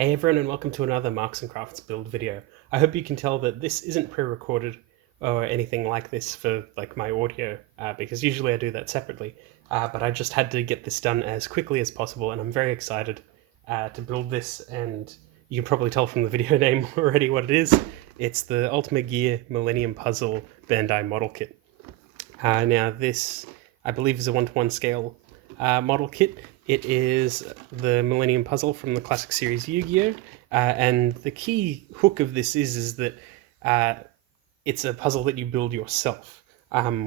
Hey everyone, and welcome to another Marks and Crafts build video. I hope you can tell that this isn't pre-recorded or anything like this for my audio, because usually I do that separately, but I just had to get this done as quickly as possible, and I'm very excited to build this, and you can probably tell from the video name already what it is. It's the Ultimagear Millennium Puzzle Bandai model kit. Now this, I believe, is a 1-to-1 scale model kit. It is the Millennium Puzzle from the classic series Yu-Gi-Oh! And the key hook of this is that it's a puzzle that you build yourself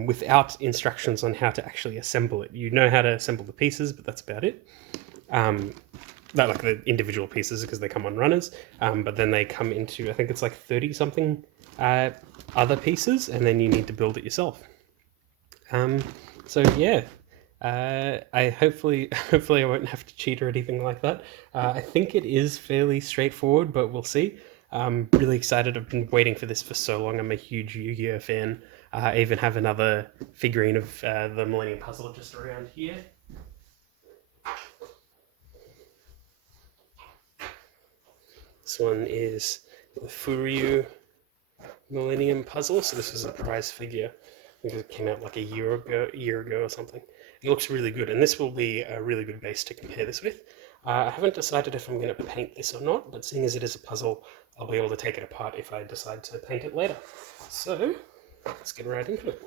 without instructions on how to actually assemble it. You know how to assemble the pieces, but that's about it. Not like the individual pieces because they come on runners, but then they come into, I think it's like 30-something other pieces, and then you need to build it yourself. So yeah. I hopefully I won't have to cheat or anything like that. I think it is fairly straightforward, but we'll see. I'm really excited. I've been waiting for this for so long. I'm a huge Yu-Gi-Oh fan. I even have another figurine of the Millennium Puzzle just around here. This one is the Furyu Millennium Puzzle. So this is a prize figure. I think it came out like a year ago or something. It looks really good, and this will be a really good base to compare this with. I haven't decided if I'm going to paint this or not, but seeing as it is a puzzle, I'll be able to take it apart if I decide to paint it later. So, let's get right into it.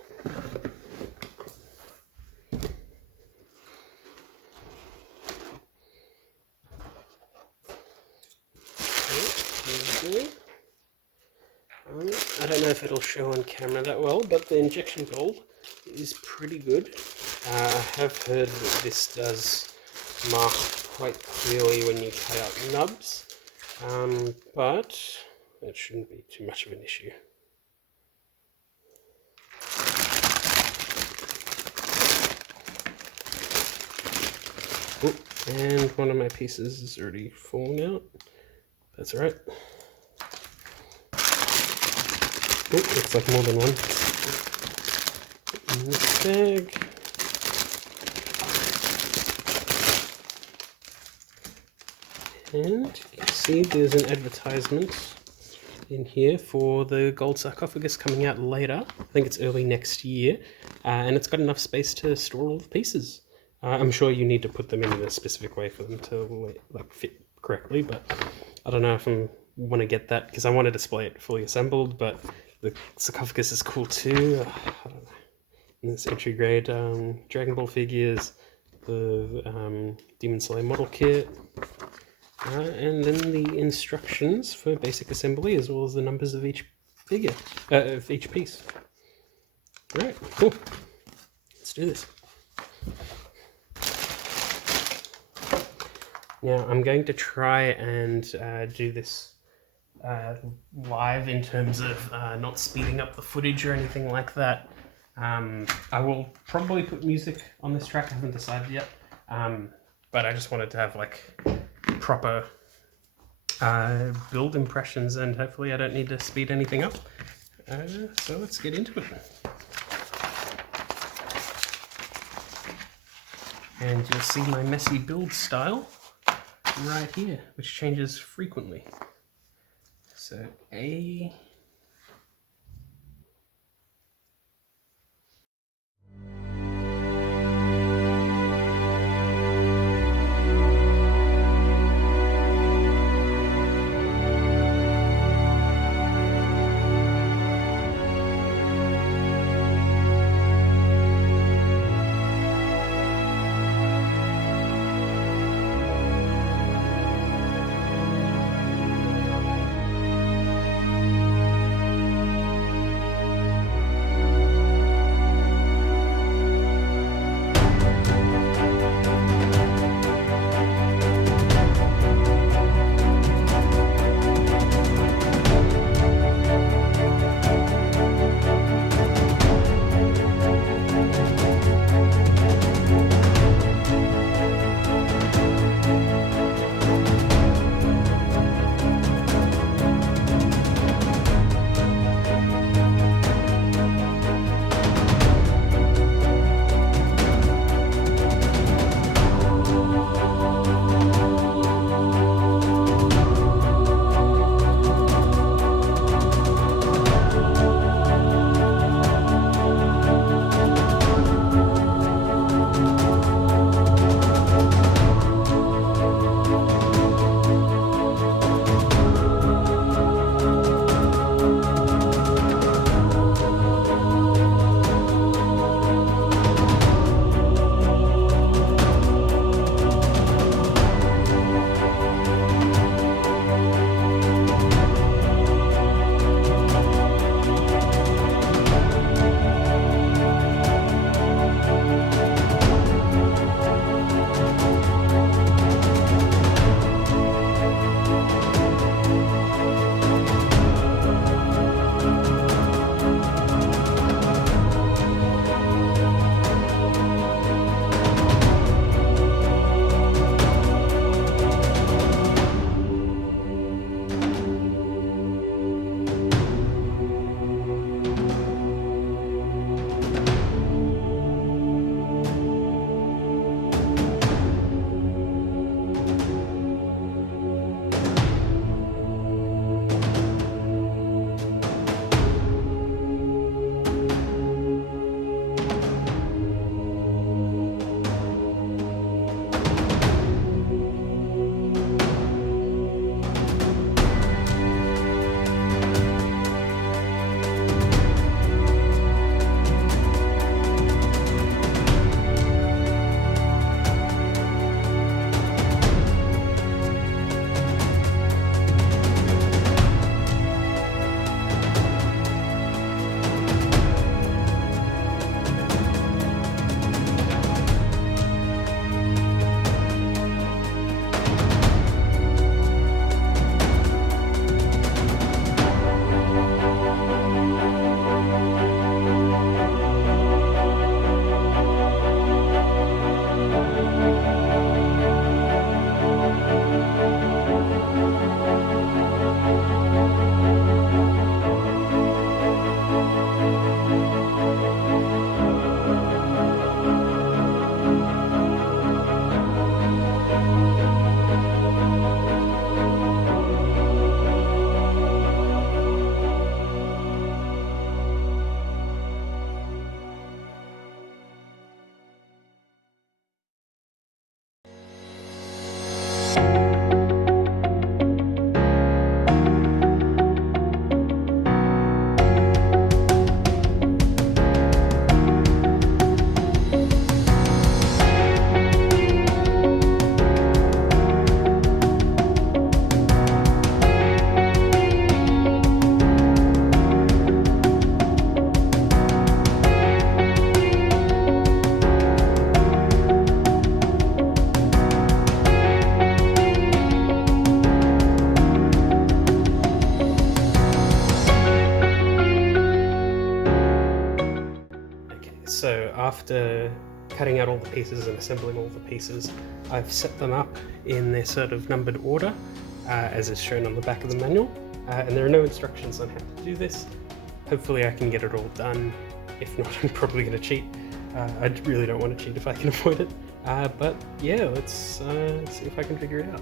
I don't know if it'll show on camera that well, but the injection gold is pretty good. I have heard that this does mark quite clearly when you cut out nubs, but it shouldn't be too much of an issue. Oh, and one of my pieces is already falling out. That's alright. Oh, looks like more than one. In this bag. And you can see there's an advertisement in here for the gold sarcophagus coming out later. I think it's early next year. And it's got enough space to store all the pieces. I'm sure you need to put them in a specific way for them to fit correctly, but I don't know if I want to get that because I want to display it fully assembled, but the sarcophagus is cool too. I don't know. And this entry grade Dragon Ball figures, the Demon Slayer model kit, and then the instructions for basic assembly as well as the numbers of each figure, of each piece. Alright, cool. Let's do this. Now I'm going to try and do this live in terms of not speeding up the footage or anything like that. I will probably put music on this track, I haven't decided yet, but I just wanted to have proper build impressions, and hopefully I don't need to speed anything up. So let's get into it. And you'll see my messy build style right here, which changes frequently. So A, after cutting out all the pieces and assembling all the pieces, I've set them up in their sort of numbered order, as is shown on the back of the manual, and there are no instructions on how to do this. Hopefully I can get it all done. If not, I'm probably going to cheat. I really don't want to cheat if I can avoid it. But yeah, let's see if I can figure it out.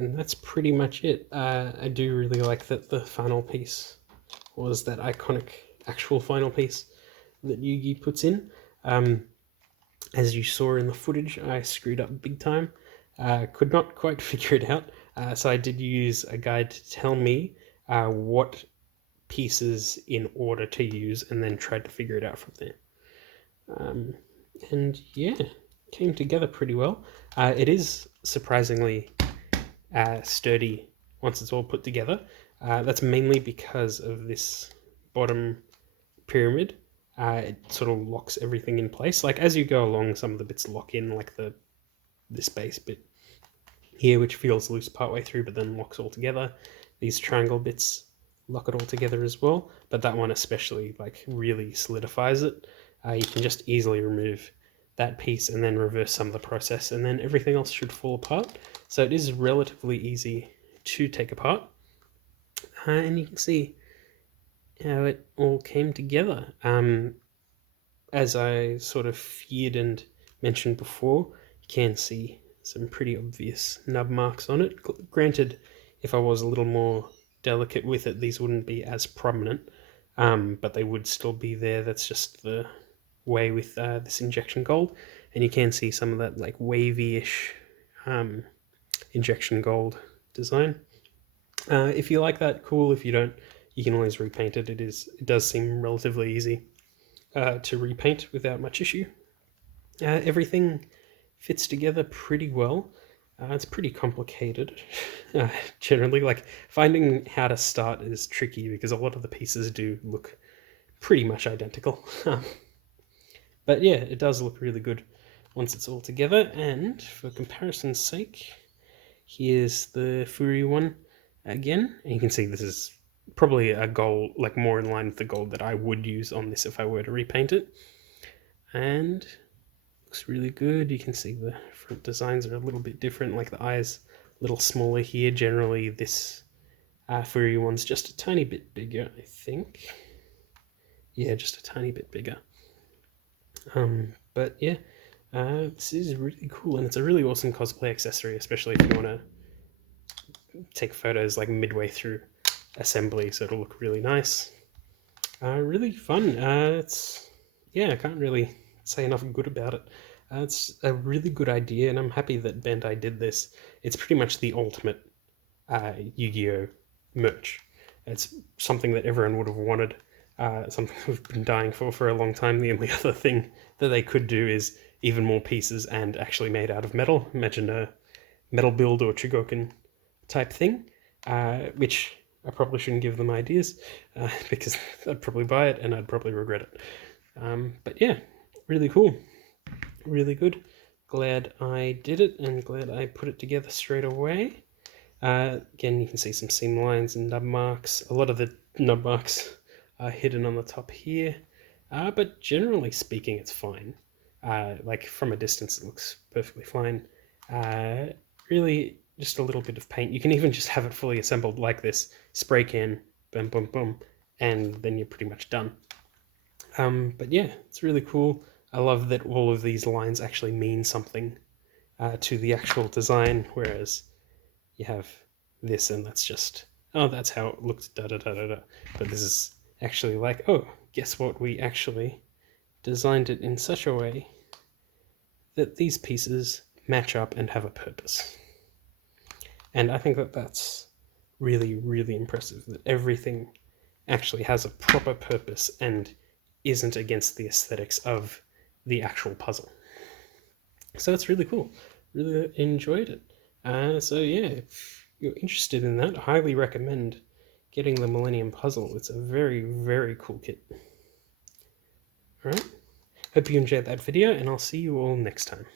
And that's pretty much it. I do really like that the final piece was that iconic actual final piece that Yugi puts in. As you saw in the footage, I screwed up big time. Could not quite figure it out. So I did use a guide to tell me what pieces in order to use, and then tried to figure it out from there. And yeah, came together pretty well. It is surprisingly sturdy once it's all put together. That's mainly because of this bottom pyramid. It sort of locks everything in place. Like as you go along, some of the bits lock in, like this base bit here, which feels loose partway through, but then locks all together. These triangle bits lock it all together as well, but that one especially like really solidifies it. You can just easily remove that piece and then reverse some of the process, and then everything else should fall apart. So it is relatively easy to take apart, and you can see how it all came together. As I sort of feared and mentioned before, you can see some pretty obvious nub marks on it. Granted, if I was a little more delicate with it, these wouldn't be as prominent, but they would still be there. That's just the way with this injection gold, and you can see some of that like wavy-ish injection gold design. If you like that, cool. If you don't, you can always repaint it. It does seem relatively easy to repaint without much issue. Everything fits together pretty well. It's pretty complicated. Generally, like finding how to start is tricky because a lot of the pieces do look pretty much identical. But yeah, it does look really good once it's all together. And for comparison's sake, here's the Furi one again. And you can see this is probably a gold, like more in line with the gold that I would use on this if I were to repaint it. And looks really good. You can see the front designs are a little bit different, like the eyes a little smaller here. Generally this Furi one's just a tiny bit bigger, I think. Yeah, just a tiny bit bigger. But yeah, this is really cool, and it's a really awesome cosplay accessory, especially if you want to take photos like midway through assembly, so it'll look really nice. Really fun. I can't really say enough good about it. It's a really good idea, and I'm happy that Bandai did this. It's pretty much the ultimate Yu-Gi-Oh merch. It's something that everyone would have wanted. Something we've been dying for a long time. The only other thing that they could do is even more pieces and actually made out of metal. Imagine a metal build or Chugokin type thing, which I probably shouldn't give them ideas because I'd probably buy it and I'd probably regret it. But yeah, really cool. Really good. Glad I did it and glad I put it together straight away. Again, you can see some seam lines and nub marks. A lot of the nub marks are hidden on the top here, but generally speaking, it's fine. Like from a distance, it looks perfectly fine. Really, just a little bit of paint. You can even just have it fully assembled like this, spray can, boom, boom, boom, and then you're pretty much done. But yeah, it's really cool. I love that all of these lines actually mean something to the actual design, whereas you have this and that's just, oh, that's how it looked, da da da da da. But this is actually like, oh, guess what? We actually designed it in such a way that these pieces match up and have a purpose. And I think that that's really, really impressive, that everything actually has a proper purpose and isn't against the aesthetics of the actual puzzle. So it's really cool. Really enjoyed it. So yeah, if you're interested in that, I highly recommend getting the Millennium puzzle. It's a very, very cool kit. Alright, hope you enjoyed that video, and I'll see you all next time.